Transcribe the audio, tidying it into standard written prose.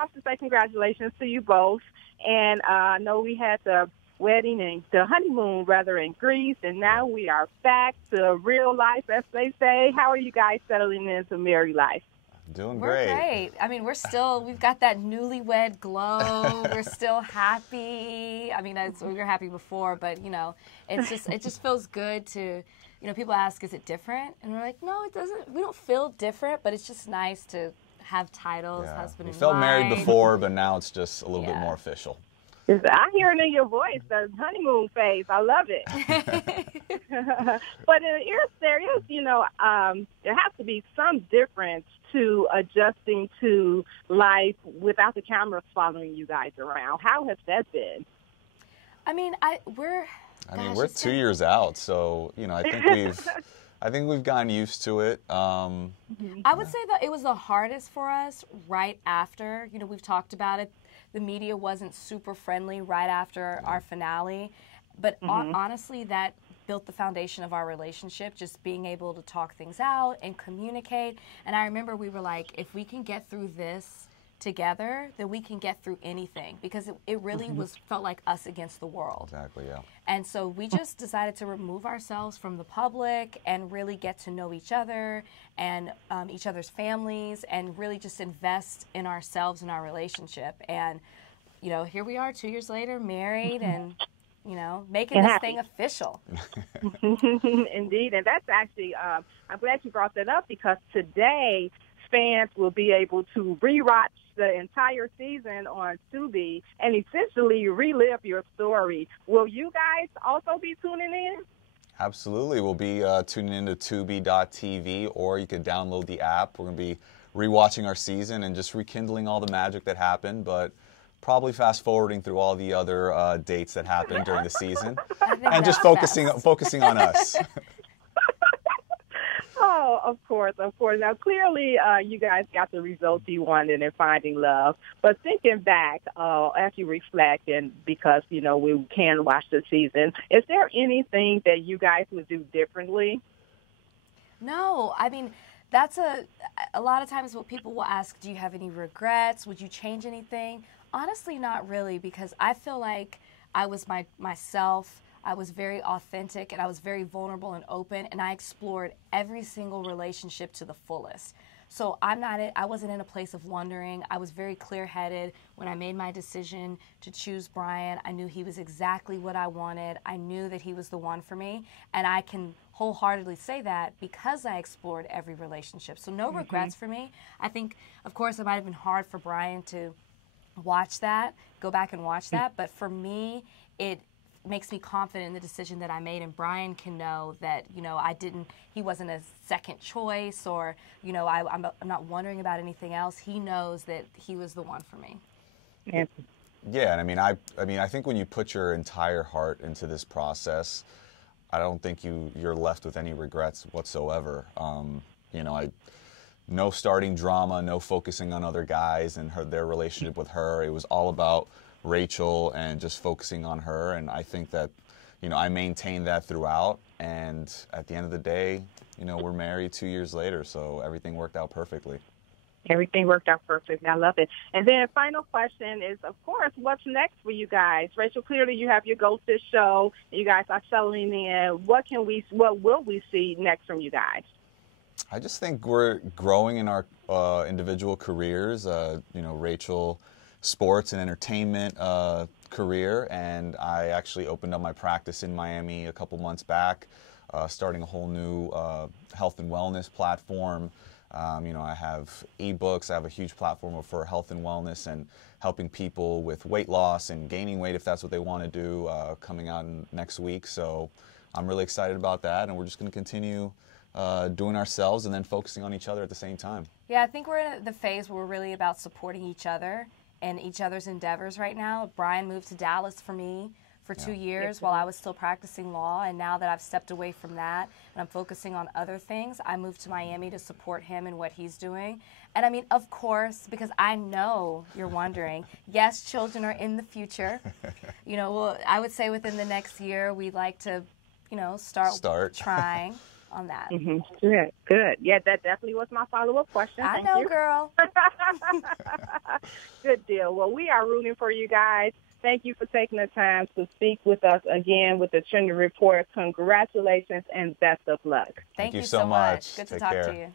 off to say congratulations to you both. And I know we had the wedding and the honeymoon, rather, in Greece, and now we are back to real life, as they say. How are you guys settling into married life? Doing We're great. I mean, we've got that newlywed glow. We're still happy. I mean, we were happy before, but, you know, it just feels good to, you know, people ask, is it different? And we're like, no, it doesn't. We don't feel different, but it's just nice to have titles, husband and wife. We felt married before, but now it's just a little bit more official. I hear it in your voice, the honeymoon phase. I love it. But there is, you know, there has to be some difference to adjusting to life without the cameras following you guys around. How has that been? I mean, we're 2 years out, so you know, I think we've gotten used to it. I would say that it was the hardest for us right after. You know, we've talked about it. The media wasn't super friendly right after our finale, but honestly, that built the foundation of our relationship, just being able to talk things out and communicate. And I remember we were like, if we can get through this together, then we can get through anything, because it really felt like us against the world. Exactly, yeah. And so we just decided to remove ourselves from the public and really get to know each other and each other's families, and really just invest in ourselves and our relationship. And, you know, here we are 2 years later, married, and, you know, making this thing official. Indeed. And that's actually, I'm glad you brought that up, because today fans will be able to rewatch the entire season on Tubi and essentially relive your story. Will you guys also be tuning in? Absolutely. We'll be tuning into Tubi.tv, or you can download the app. We're going to be rewatching our season and just rekindling all the magic that happened, but probably fast forwarding through all the other dates that happened during the season, and just focusing on us. Oh, of course, of course. Now, clearly, you guys got the results you wanted in finding love. But thinking back, as you reflect, and because, you know, we can watch the season, is there anything that you guys would do differently? No, I mean, that's a lot of times what people will ask, do you have any regrets? Would you change anything? Honestly, not really, because I feel like I was myself. I was very authentic, and I was very vulnerable and open, and I explored every single relationship to the fullest. So I wasn't in a place of wondering. I was very clear-headed when I made my decision to choose Bryan. I knew he was exactly what I wanted. I knew that he was the one for me, and I can wholeheartedly say that because I explored every relationship. So no regrets for me. I think, of course, it might have been hard for Bryan to go back and watch that, but for me, it makes me confident in the decision that I made, and Bryan can know that, you know, he wasn't a second choice, or, you know, I'm not wondering about anything else. He knows that he was the one for me. Yeah, and I mean, I think when you put your entire heart into this process, I don't think you're left with any regrets whatsoever. You know, no starting drama, no focusing on other guys and their relationship with her. It was all about Rachel and just focusing on her, and I think that, you know, I maintained that throughout, and at the end of the day, you know, we're married 2 years later, so everything worked out perfectly. Everything worked out perfect. I love it. And then final question is, of course, what's next for you guys? Rachel, clearly you have your Goldfish show. You guys are settling in. What will we see next from you guys? I just think we're growing in our individual careers. You know, Rachel, sports and entertainment career, and I actually opened up my practice in Miami a couple months back, starting a whole new health and wellness platform. You know, I have ebooks. I have a huge platform for health and wellness and helping people with weight loss and gaining weight if that's what they want to do, coming out next week. So I'm really excited about that, and we're just going to continue doing ourselves and then focusing on each other at the same time. Yeah, I think we're in the phase where we're really about supporting each other and each other's endeavors right now. Bryan moved to Dallas for me for 2 years while I was still practicing law, and now that I've stepped away from that and I'm focusing on other things, I moved to Miami to support him in what he's doing. And I mean, of course, because I know you're wondering, yes, children are in the future. You know, I would say within the next year, we'd like to, you know, start trying. on that. Good. Yeah, that definitely was my follow-up question. I Thank know, you. girl. Good deal. Well, we are rooting for you guys. Thank you for taking the time to speak with us again with the Trending Report. Congratulations and best of luck. Thank you so so much. much. Good to Take talk care. to you.